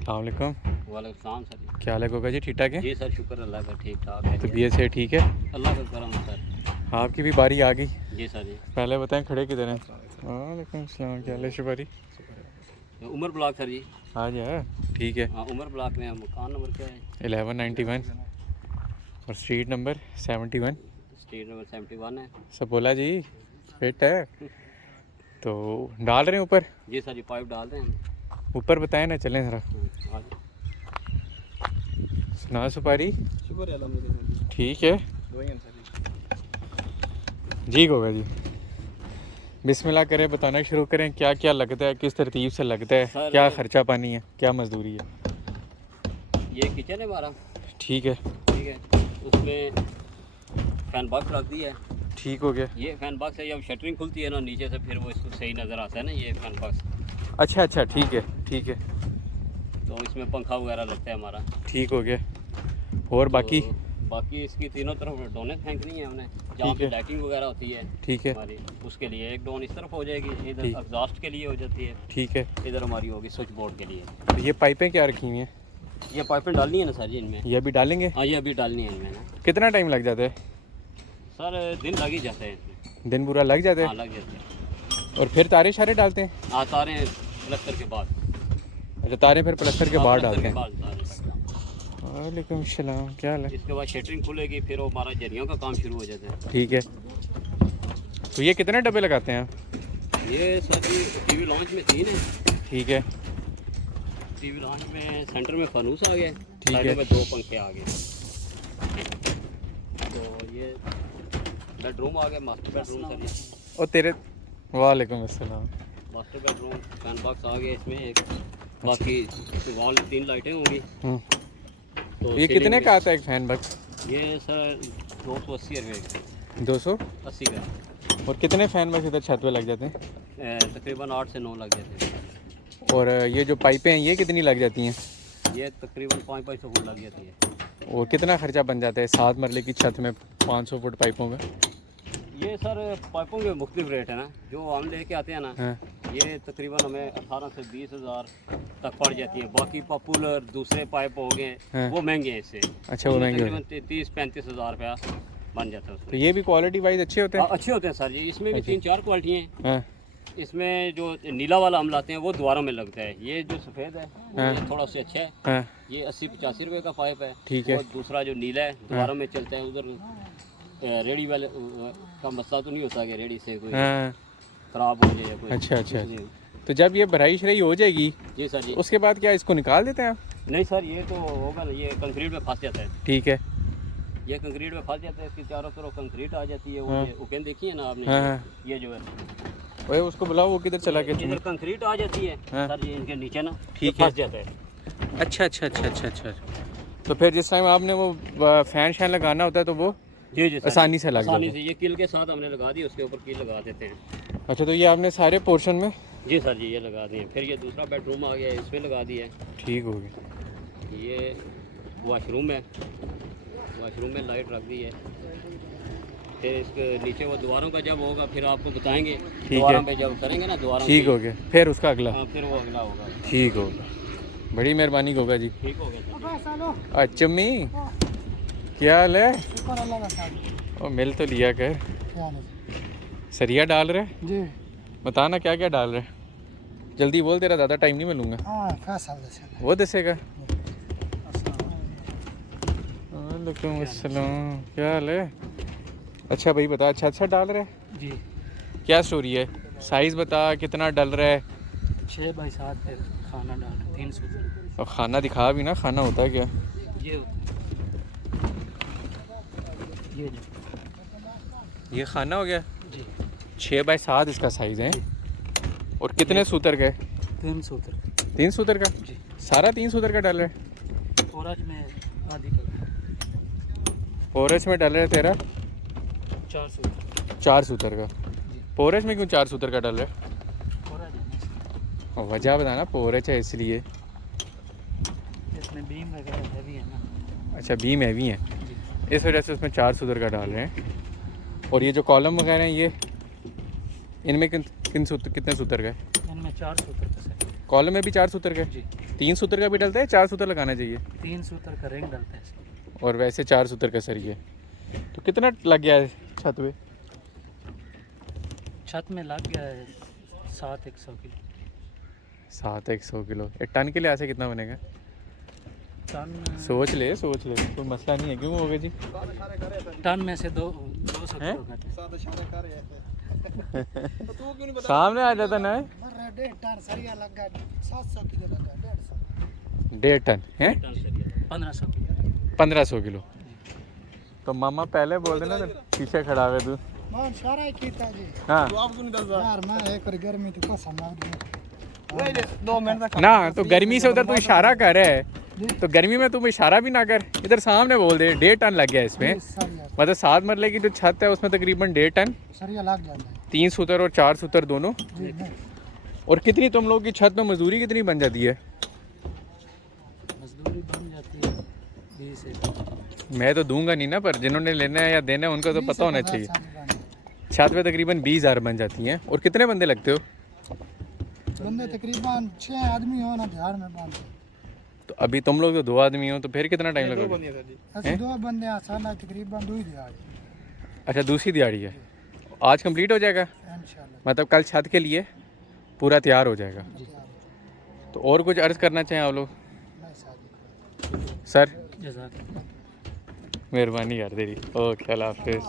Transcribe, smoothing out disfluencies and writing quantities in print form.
अस्सलामुअलैकुम। वालेकुम सलाम सर। क्या हाल है गोगा जी, ठीक ठाक है? जी सर, शुक्र अल्लाह का, ठीक ठाक है। तबीयत से ठीक है? अल्लाह का करम है सर। आपकी भी बारी आ गई। जी सर जी। पहले बताएं खड़े किधर हैं? वालेकुम सलाम, क्या हाल है शिफारी? उमर ब्लॉक सर जी। आ जाए, ठीक है। हाँ, उमर ब्लॉक में मकान नंबर क्या है? 1191 और स्ट्रीट नंबर 71। स्ट्रीट नंबर 71 है। सपोला जी फिट है तो डाल रहे हैं ऊपर? जी सर जी, पाइप डाल दें हम। ऊपर बताएं ना, चलें ज़रा। हाँ जी। सुना सुपारी? शुक्र है अल्हम्दुलिल्लाह। ठीक है जी गोगा जी। बिस्मिल्लाह करें, बताना शुरू करें। क्या क्या लगता है, किस तरतीब से लगता है, सर, क्या ख़र्चा पानी है, क्या मजदूरी है? ये किचन है हमारा। ठीक है। ठीक है, उसमें फैन बॉक्स रख दी है। ठीक हो गया। ये फैन बॉक्स है, जब शटरिंग खुलती है ना नीचे से, फिर वो इसको सही नज़र आता है ना, ये फैन बॉक्स। अच्छा अच्छा, ठीक है ठीक है। तो इसमें पंखा वगैरह लगता है हमारा। ठीक हो गया। और बाकी? तो बाकी इसकी तीनों तरफ डोनें फेंकनी है हमने, जहाँ पे है। लाइटिंग वगैरह होती है ठीक है। हमारी, उसके लिए एक डोन इस तरफ हो जाएगी, इधर ठीक। एग्जॉस्ट के लिए हो जाती है, ठीक है। इधर हमारी होगी स्विच बोर्ड के लिए। तो ये पाइपें क्या रखी हुई हैं? ये पाइपें डालनी है ना सर जी इनमें। ये अभी डालेंगे? हाँ, ये अभी डालनी है इनमें ना। कितना टाइम लग जाता है? सर दिन लग ही जाते हैं इसमें। दिन पूरा लग जाता हाँ, है? लग जाते हैं। और फिर तारे शारे डालते हैं? हाँ, तारे प्लस्तर के बाद। अच्छा, तारे फिर प्लस्तर के हाँ, बाद प्लस्तर डालते के हैं। बाद तारे। वालेकुम सलाम, क्या हाल है? इसके बाद शटरिंग खुलेगी, फिर वो हमारा जरियों का काम शुरू हो जाता है। ठीक है। तो ये कितने डब्बे लगाते हैं आप? ये सर जी टीवी लॉन्च में 3 है। ठीक है। टीवी लॉन्च में सेंटर में फनूस आ गया, ठीक है। साइडों में 2 पंखे आ गए। तो ये बेडरूम आ गया, मास्टर बेडरूम सर जी। और तेरे वालेकुम अस्सलाम। मास्टर बेडरूम, फैन बॉक्स आ गया इसमें एक। बाकी वॉल 3 लाइटें होंगी। तो ये सीलिंग कितने में- का आता है एक फैन बॉक्स? ये सर 280 रुपये 280 का। और कितने फैन बॉक्स इधर छत पे लग जाते हैं? तकरीबन 8 से 9 लग जाते हैं। और ये जो पाइपें हैं ये कितनी लग जाती हैं? ये तकरीबन 500 फुट लग जाती है। और कितना खर्चा बन जाता है 7 मरले की छत में 500 फुट पाइपों में? ये सर पाइपों के मुख्तलिफ रेट है ना, जो हम लेके आते हैं ना। हाँ। ये तकरीबन हमें 18 से 20 हज़ार तक पड़ जाती है। बाकी पॉपुलर दूसरे पाइप हो गए, हाँ। वो महंगे हैं इससे। अच्छा, वो महंगे होते हैं। तकरीबन 30-35 हज़ार रुपया बन जाता है तो उसमें। ये भी क्वालिटी वाइज अच्छे होते हैं? अच्छे होते हैं सर जी, इसमें भी अच्छा। 3-4 क्वालिटी हैं। हाँ। इसमें जो नीला वाला हम लाते हैं वो द्वारों में लगता है। ये जो सफ़ेद है हाँ। ये थोड़ा सा अच्छा है। हाँ। ये 80-85 रुपये का पाइप है। ठीक है। और दूसरा जो नीला है द्वारों में चलता है, उधर रेडी वाले का मसला तो नहीं होता कि रेडी से कोई हाँ। खराब हो जाए या कोई। अच्छा अच्छा। जी। तो जब ये भराई शराई हो जाएगी जी सर जी। उसके बाद क्या इसको निकाल देते हैं आप? नहीं सर, ये तो होगा ना, ये कंक्रीट में फंस जाता है। ठीक है। ये कंक्रीट में फंस जाता है, इसकी चारों तरफ कंक्रीट आ जाती है। वो हाँ। ये ओपन देखी है ना आपने? हाँ, हाँ। ये जो है ओए उसको बुलाओ, वो किधर चला गया? इधर कंक्रीट आ जाती है हाँ। सर जी, इनके नीचे ना ठीक ये है। फंस जाता है। अच्छा अच्छा अच्छा अच्छा अच्छा। तो फिर जिस टाइम आपने वो फैन शैन लगाना होता है तो वो जी जी सर, आसानी से लग आसानी जाता से ये कील के साथ हमने लगा दी, उसके ऊपर कील लगा देते हैं। अच्छा, तो ये आपने सारे पोर्शन में? जी सर जी, ये लगा दिए। फिर ये दूसरा बेडरूम आ गया, इसमें लगा दिया है। ठीक हो गया। ये वॉशरूम है, वॉशरूम में लाइट रख दी है। फिर इसके नीचे वो दीवारों का जब होगा फिर आपको बताएंगे। है। दीवारों पे जब करेंगे ना दीवारों ठीक की, हो गया। फिर उसका अगला? हाँ, फिर वो अगला होगा। ठीक हो गया, बड़ी मेहरबानी होगा जी। ठीक हो गया सर। अचमी, क्या हाल है? ओ मिल तो लिया कर। सरिया डाल रहे? जी। बताना क्या क्या डाल रहे? जल्दी बोल, तेरा ज़्यादा टाइम नहीं मिलूँगा। वो दसेगा। वालेकुम अस्सलाम, क्या हाल है? अच्छा भाई बता, अच्छा अच्छा डाल रहे? जी। क्या स्टोरी है? साइज़ बता, कितना डल रहा है? 6 बाई 7 पे खाना डाल 300। और खाना दिखा भी ना, खाना होता है क्या? ये खाना हो गया? जी। 6 बाई 7 इसका साइज़ है। और कितने सूतर का है? 3 सूत्र। 3 सूतर का? जी। सारा 3 सूतर का डाल रहा है? औरज में आधी कर पोरस में डाल रहा है तेरा? 4 सूत्र। 4 सूतर का? पोरस में क्यों 4 सूतर का डाल रहा है? औरज है और वजह बताना। पोरच है इसलिए? इसमें बीम वगैरह हैवी है ना। अच्छा, बीम हैवी है जी। इस वजह से उसमें 4 सूतर का डाल रहे हैं। और ये जो कॉलम वगैरह हैं ये इनमें कितने सूतर का है? इनमें 4 सूत्र का सेट। कॉलम में भी 4 सूत्र का? जी 3 सूत्र का भी डलता है, 4 सूत्र लगाना चाहिए? 3 सूत्र का रिंग डलता है इसमें। और वैसे 4 सूत्र का सरिया। तो कितना लग गया है छत पे? छत में लग गया है 7-100 किलो। 7-100 किलो। एक टन के लिए ऐसे कितना बनेगा? टन सोच ले कोई मसला नहीं है। क्यों होगा जी? टन में से 200 हैं? किलो घट। सामने आ जाता ना। 1.5 टन सरिया लगा, 700 किलो लगा, 150। 1.5 टन है? 1500 किलो। 1500 किलो। तो मामा पहले बोल देना तो पीछे खड़ा हुआ तू। मान सारा ही कीता जी। हाँ यार मैं एक और गर्मी तो कसम मार दिया। 2 मिनट तक ना, तो गर्मी से उधर तू इशारा कर रहा है, तो गर्मी में तुम इशारा भी ना कर, इधर सामने बोल दे 1.5 टन लग गया इसमें। सरिया मतलब 7 मरले की जो छत है उसमें तकरीबन 1.5 टन, सरिया लग जाता है 3 सूत्र और 4 सूत्र दोनों। जी। नहीं और कितनी तुम लोग की छत में मजदूरी कितनी बन जाती है? मजदूरी बन जाती है 20 से। मैं तो दूंगा नहीं ना, पर जिन्होंने लेना है या देना है उनको तो पता होना चाहिए। छत पे तकरीबन 20,000 बन जाती हैं। और कितने बंदे लगते हो? बंदे तकरीबन 6 आदमी हो ना बिहार में बांधते। तो अभी तुम लोग तो 2 आदमी हो, तो फिर कितना टाइम लगेगा? ऐसे 2 बंदे आसान तकरीबन 2 ही दिहाड़ी अच्छा, दूसरी दिहाड़ी है। आज कंप्लीट हो जाएगा? इंशाल्लाह। मतलब कल छत के लिए पूरा तैयार हो जाएगा। तो और कुछ अर्ज़ करना चाहें आप लोग? नहीं शादी सर जज़ाक। मेहरबानी कर तेरी। ओके, अल्लाह हाफिज़।